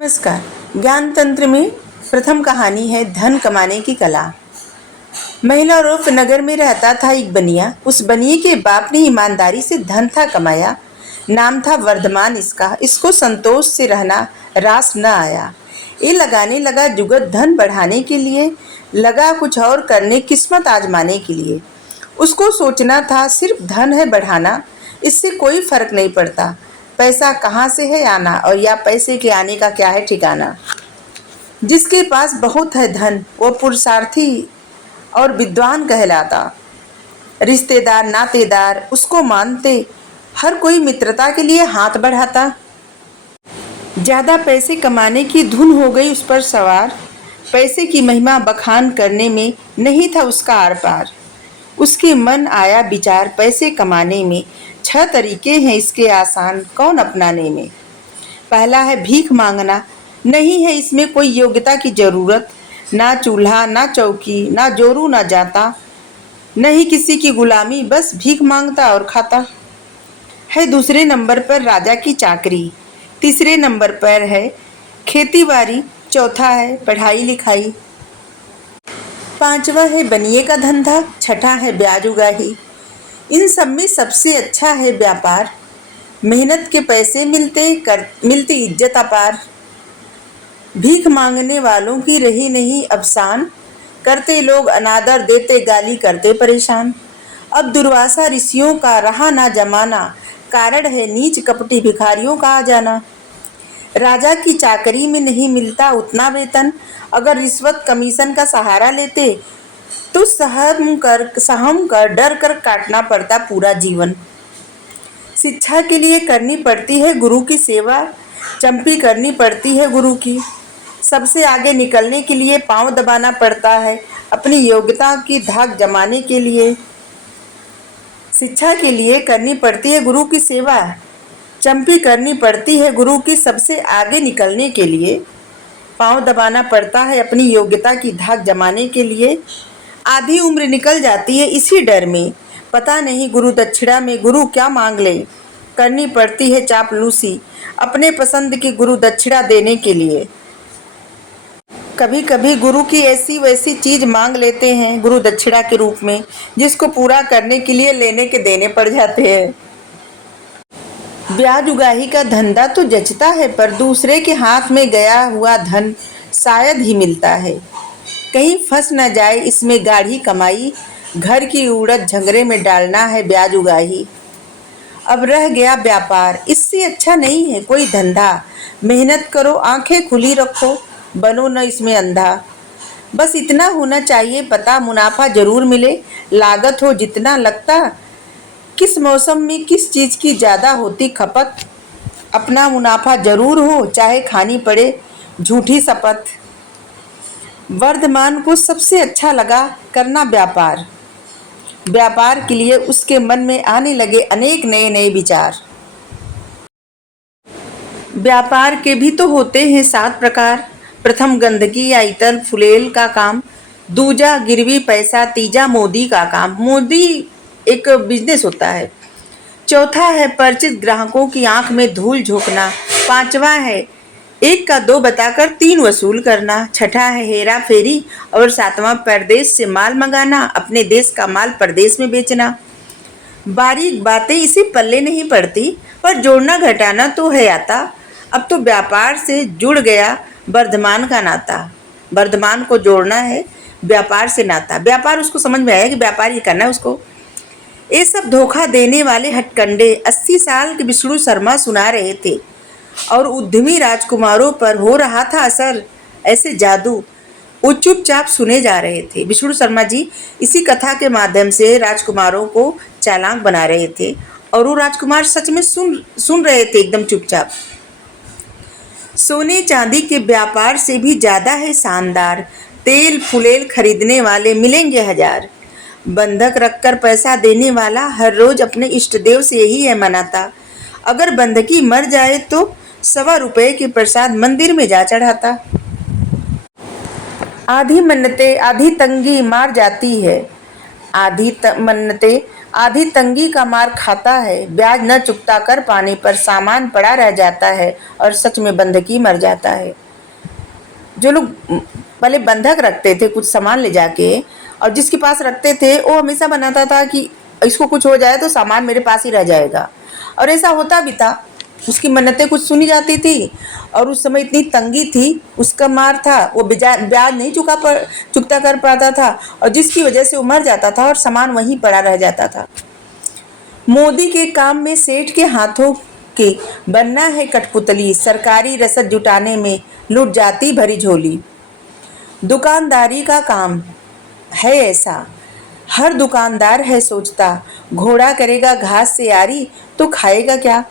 नमस्कार। ज्ञान तंत्र में प्रथम कहानी है धन कमाने की कला। महिला रूप नगर में रहता था एक बनिया। उस बनिए के बाप ने ईमानदारी से धन था कमाया। नाम था वर्धमान इसका। इसको संतोष से रहना रास न आया। ये लगाने लगा जुगत धन बढ़ाने के लिए, लगा कुछ और करने किस्मत आजमाने के लिए। उसको सोचना था सिर्फ धन है बढ़ाना, इससे कोई फर्क नहीं पड़ता पैसा कहाँ से है आना और या पैसे के आने का क्या है ठिकाना। जिसके पास बहुत है धन वो पुरुषार्थी और विद्वान कहलाता। रिश्तेदार नातेदार उसको मानते, हर कोई मित्रता के लिए हाथ बढ़ाता। ज़्यादा पैसे कमाने की धुन हो गई उस पर सवार। पैसे की महिमा बखान करने में नहीं था उसका आर पार। उसके मन आया विचार पैसे कमाने में 6 तरीके हैं इसके आसान कौन अपनाने में। पहला है भीख मांगना। नहीं है इसमें कोई योग्यता की जरूरत, ना चूल्हा ना चौकी ना जोरू ना जाता, नहीं किसी की गुलामी, बस भीख मांगता और खाता है। दूसरे नंबर पर राजा की चाकरी, तीसरे नंबर पर है खेती बाड़ी, चौथा है पढ़ाई लिखाई, पांचवा है बनिए का धंधा, छठा है ब्याज उगाही। इन सब में सबसे अच्छा है व्यापार। मेहनत के पैसे मिलती इज्जत अपार। भीख मांगने वालों की रही नहीं अफसान, करते लोग अनादर देते गाली करते परेशान। अब दुर्वासा ऋषियों का रहा ना जमाना, कारण है नीच कपटी भिखारियों का आ जाना। राजा की चाकरी में नहीं मिलता उतना वेतन, अगर रिश्वत कमीशन का सहारा लेते तो सहम कर डर कर काटना पड़ता पूरा जीवन। शिक्षा के लिए करनी पड़ती है गुरु की सेवा, चंपी करनी पड़ती है गुरु की। सबसे आगे निकलने के लिए पांव दबाना पड़ता है अपनी योग्यता की धाक जमाने के लिए। शिक्षा के लिए करनी पड़ती है गुरु की सेवा, चंपी करनी पड़ती है गुरु की। सबसे आगे निकलने के लिए पांव दबाना पड़ता है अपनी योग्यता की धाक जमाने के लिए। आधी उम्र निकल जाती है इसी डर में, पता नहीं गुरु दक्षिणा में गुरु क्या मांग ले। करनी पड़ती है चापलूसी अपने पसंद की गुरु दक्षिणा देने के लिए। कभी कभी गुरु की ऐसी वैसी चीज मांग लेते हैं गुरु दक्षिणा के रूप में, जिसको पूरा करने के लिए लेने के देने पड़ जाते हैं। ब्याज उगाही का धंधा तो जचता है, पर दूसरे के हाथ में गया हुआ धन शायद ही मिलता है। कहीं फंस न जाए इसमें गाढ़ी कमाई, घर की उड़द झंगरे में डालना है ब्याज उगाही। अब रह गया व्यापार, इससे अच्छा नहीं है कोई धंधा। मेहनत करो आंखें खुली रखो, बनो न इसमें अंधा। बस इतना होना चाहिए पता, मुनाफा जरूर मिले, लागत हो जितना लगता। किस मौसम में किस चीज़ की ज़्यादा होती खपत, अपना मुनाफा जरूर हो चाहे खानी पड़े झूठी शपथ। वर्धमान को सबसे अच्छा लगा करना व्यापार। व्यापार के लिए उसके मन में आने लगे अनेक नए नए विचार। व्यापार के भी तो होते हैं 7 प्रकार। प्रथम गंदगी या इतर फुलेल का काम, दूजा गिरवी पैसा, तीजा मोदी का काम, मोदी एक बिजनेस होता है। चौथा है परिचित ग्राहकों की आंख में धूल झोंकना। पांचवा है 1 का 2 बताकर 3 वसूल करना। छठा है हेरा फेरी और 7वां परदेश से माल मंगाना, अपने देश का माल परदेश में बेचना। बारीक बातें इसी पल्ले नहीं पड़ती, पर जोड़ना घटाना तो है आता। अब तो व्यापार से जुड़ गया वर्धमान का नाता। वर्धमान को जोड़ना है व्यापार से नाता। व्यापार उसको समझ में आया कि व्यापार ये करना है उसको। ये सब धोखा देने वाले हथकंडे 80 साल के विष्णु शर्मा सुना रहे थे, और उद्यमी राजकुमारों पर हो रहा था असर ऐसे जादू। वो चुपचाप सुने जा रहे थे। विष्णु शर्मा जी इसी कथा के माध्यम से राजकुमारों को चालाक बना रहे थे, और वो राजकुमार सच में सुन रहे थे एकदम चुपचाप। सोने चांदी के व्यापार से भी ज़्यादा है शानदार, तेल फुलेल खरीदने वाले मिलेंगे 1000। बंधक रखकर पैसा देने वाला हर रोज अपने इष्ट देव से यही है मनाता। अगर बंधकी मर जाए तो 1.25 रुपये के प्रसाद मंदिर में जा चढ़ाता। आधी मन्नतें आधी तंगी मार जाती है, आधी मन्नतें आधी तंगी का मार खाता है, ब्याज न चुकता कर पाने पर सामान पड़ा रह जाता है और सच में बंधकी मर जाता है। जो लोग पहले बंधक रखते थे कुछ सामान ले जाके, और जिसके पास रखते थे वो हमेशा बनाता था कि इसको कुछ हो जाए तो सामान मेरे पास ही रह जाएगा, और ऐसा होता भी था। उसकी मन्नतें कुछ सुनी जाती थी, और उस समय इतनी तंगी थी, उसका मार था, वो ब्याज नहीं चुकता कर पाता था, और जिसकी वजह से वो मर जाता था और सामान वहीं पड़ा रह जाता था। मोदी के काम में सेठ के हाथों के बनना है कठपुतली, सरकारी रसद जुटाने में लुट जाती भरी झोली। दुकानदारी का काम है ऐसा, हर दुकानदार है सोचता, घोड़ा करेगा घास से यारी तो खाएगा क्या।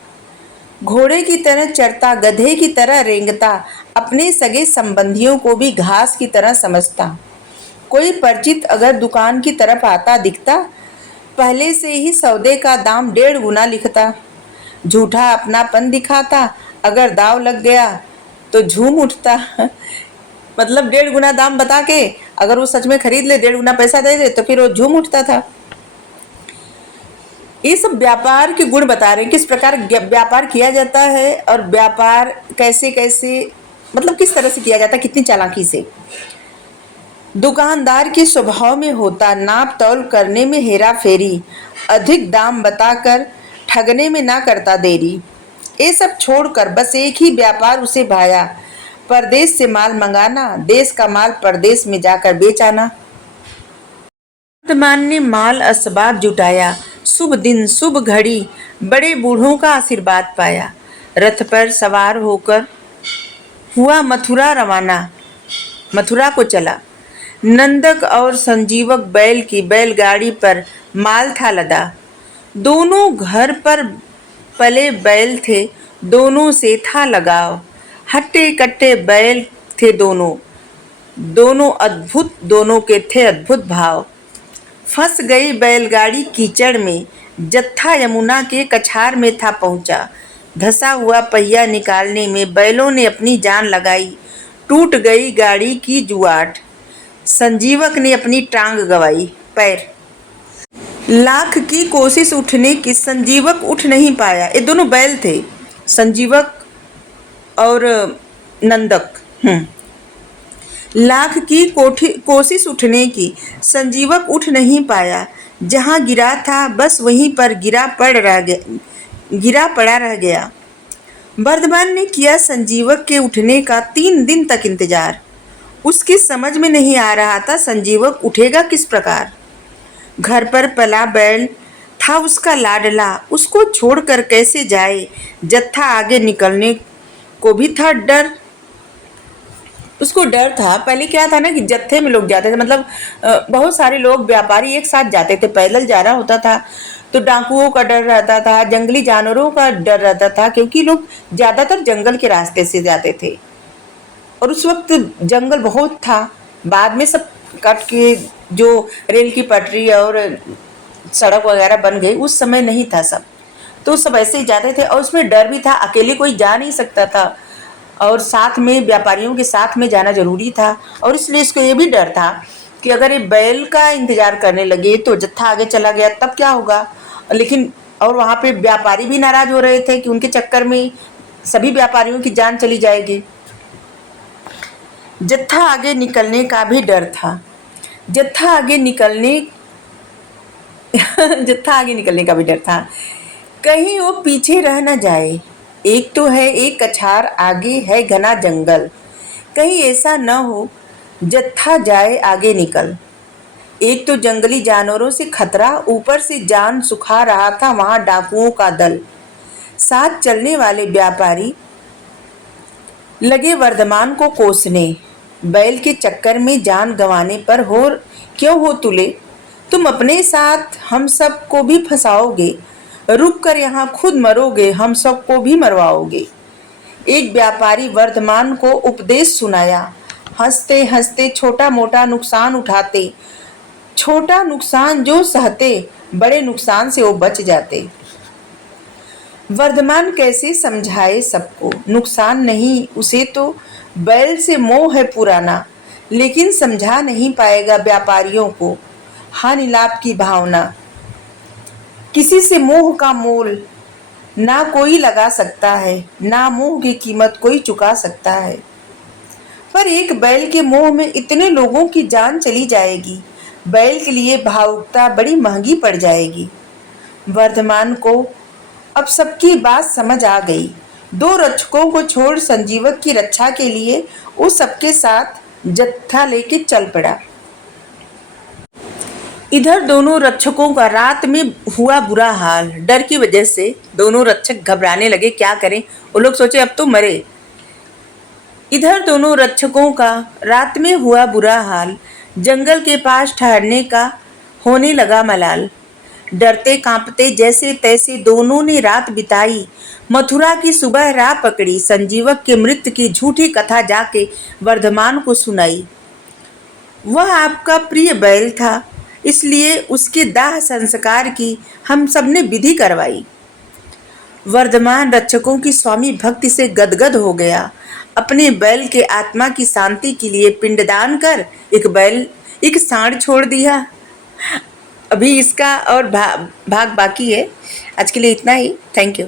घोड़े की तरह चरता, गधे की तरह रेंगता, अपने सगे संबंधियों को भी घास की तरह समझता। कोई परिचित अगर दुकान की तरफ आता दिखता, पहले से ही सौदे का दाम 1.5 गुना लिखता। झूठा अपनापन दिखाता, अगर दाव लग गया तो झूम उठता। मतलब 1.5 गुना दाम बता के अगर वो सच में खरीद ले, 1.5 गुना पैसा दे दे, तो फिर वो झूम उठता था। ये सब व्यापार के गुण बता रहे हैं, किस प्रकार व्यापार किया जाता है और व्यापार कैसे कैसे, मतलब किस तरह से किया जाता है, कितनी चालाकी से। दुकानदार के स्वभाव में होता नाप तौल करने में हेरा फेरी, अधिक दाम बताकर ठगने में ना करता देरी। ये सब छोड़कर बस एक ही व्यापार उसे भाया, परदेश से माल मंगाना, देश का माल परदेश में जाकर बेचाना। वर्तमान ने माल असबाब जुटाया, शुभ दिन शुभ घड़ी, बड़े बूढ़ों का आशीर्वाद पाया। रथ पर सवार होकर हुआ मथुरा रवाना, मथुरा को चला। नंदक और संजीवक बैल की बैलगाड़ी पर माल था लदा। दोनों घर पर पले बैल थे, दोनों से था लगाव। हट्टे कट्टे बैल थे दोनों, दोनों अद्भुत, दोनों के थे अद्भुत भाव। फंस गई बैलगाड़ी कीचड़ में, जत्था यमुना के कछार में था पहुंचा। धसा हुआ पहिया निकालने में बैलों ने अपनी जान लगाई, टूट गई गाड़ी की जुआट। संजीवक ने अपनी टांग गवाई, पैर। लाख की कोशिश उठने की, संजीवक उठ नहीं पाया। ये दोनों बैल थे, संजीवक और नंदक। लाख की कोशिश उठने की, संजीवक उठ नहीं पाया। जहां गिरा था बस वहीं पर गिरा पड़ा रह गया। वर्धमान ने किया संजीवक के उठने का 3 दिन तक इंतजार। उसकी समझ में नहीं आ रहा था संजीवक उठेगा किस प्रकार। घर पर पला बैल था उसका लाडला, उसको छोड़कर कैसे जाए। जत्था आगे निकलने को भी था डर, उसको डर था। पहले क्या था ना कि जत्थे में लोग जाते थे, मतलब बहुत सारे लोग व्यापारी एक साथ जाते थे, पैदल जा रहा होता था तो डाकुओं का डर रहता था, जंगली जानवरों का डर रहता था, क्योंकि लोग ज़्यादातर जंगल के रास्ते से जाते थे और उस वक्त जंगल बहुत था। बाद में सब कट के जो रेल की पटरी और सड़क वगैरह बन गई, उस समय नहीं था सब, तो सब ऐसे ही जाते थे। और उसमें डर भी था, अकेले कोई जा नहीं सकता था और साथ में व्यापारियों के साथ में जाना जरूरी था। और इसलिए इसको ये भी डर था कि अगर ये बैल का इंतजार करने लगे तो जत्था आगे चला गया तब क्या होगा। लेकिन और वहाँ पे व्यापारी भी नाराज हो रहे थे कि उनके चक्कर में सभी व्यापारियों की जान चली जाएगी। जत्था आगे निकलने का भी डर था, जत्था आगे निकलने जत्था आगे निकलने का भी डर था, कहीं वो पीछे रह न जाए। एक तो है एक कछार, आगे है घना जंगल, कहीं ऐसा न हो जत्था जाए आगे निकल। एक तो जंगली जानवरों से खतरा, ऊपर से जान सुखा रहा था वहां डाकुओं का दल। साथ चलने वाले व्यापारी लगे वर्धमान को कोसने। बैल के चक्कर में जान गंवाने पर क्यों हो तुले, तुम अपने साथ हम सब को भी फंसाओगे। रुक कर यहाँ खुद मरोगे, हम सब को भी मरवाओगे। एक व्यापारी वर्धमान को उपदेश सुनाया, हंसते हंसते छोटा मोटा नुकसान उठाते। छोटा नुकसान जो सहते, बड़े नुकसान से वो बच जाते। वर्धमान कैसे समझाए सबको, नुकसान नहीं उसे तो बैल से मोह है पुराना, लेकिन समझा नहीं पाएगा व्यापारियों को हानि लाभ की भावना। किसी से मोह का मोल ना कोई लगा सकता है, ना मोह की कीमत कोई चुका सकता है। पर एक बैल के मोह में इतने लोगों की जान चली जाएगी, बैल के लिए भावुकता बड़ी महंगी पड़ जाएगी। वर्धमान को अब सबकी बात समझ आ गई। दो रक्षकों को छोड़ संजीवक की रक्षा के लिए वो सबके साथ जत्था लेके चल पड़ा। इधर दोनों रक्षकों का रात में हुआ बुरा हाल। डर की वजह से दोनों रक्षक घबराने लगे, क्या करें। वो लोग सोचे अब तो मरे। इधर दोनों रक्षकों का रात में हुआ बुरा हाल। जंगल के पास ठहरने का होने लगा मलाल। डरते कांपते जैसे तैसे दोनों ने रात बिताई। मथुरा की सुबह राह पकड़ी। संजीवक के मृत्यु की झूठी कथा जाके वर्धमान को सुनाई। वह आपका प्रिय बैल था, इसलिए उसके दाह संस्कार की हम सबने विधि करवाई। वर्धमान रक्षकों की स्वामी भक्ति से गदगद हो गया। अपने बैल के आत्मा की शांति के लिए पिंडदान कर एक सांड छोड़ दिया। अभी इसका और भाग बाकी है। आज के लिए इतना ही। Thank you.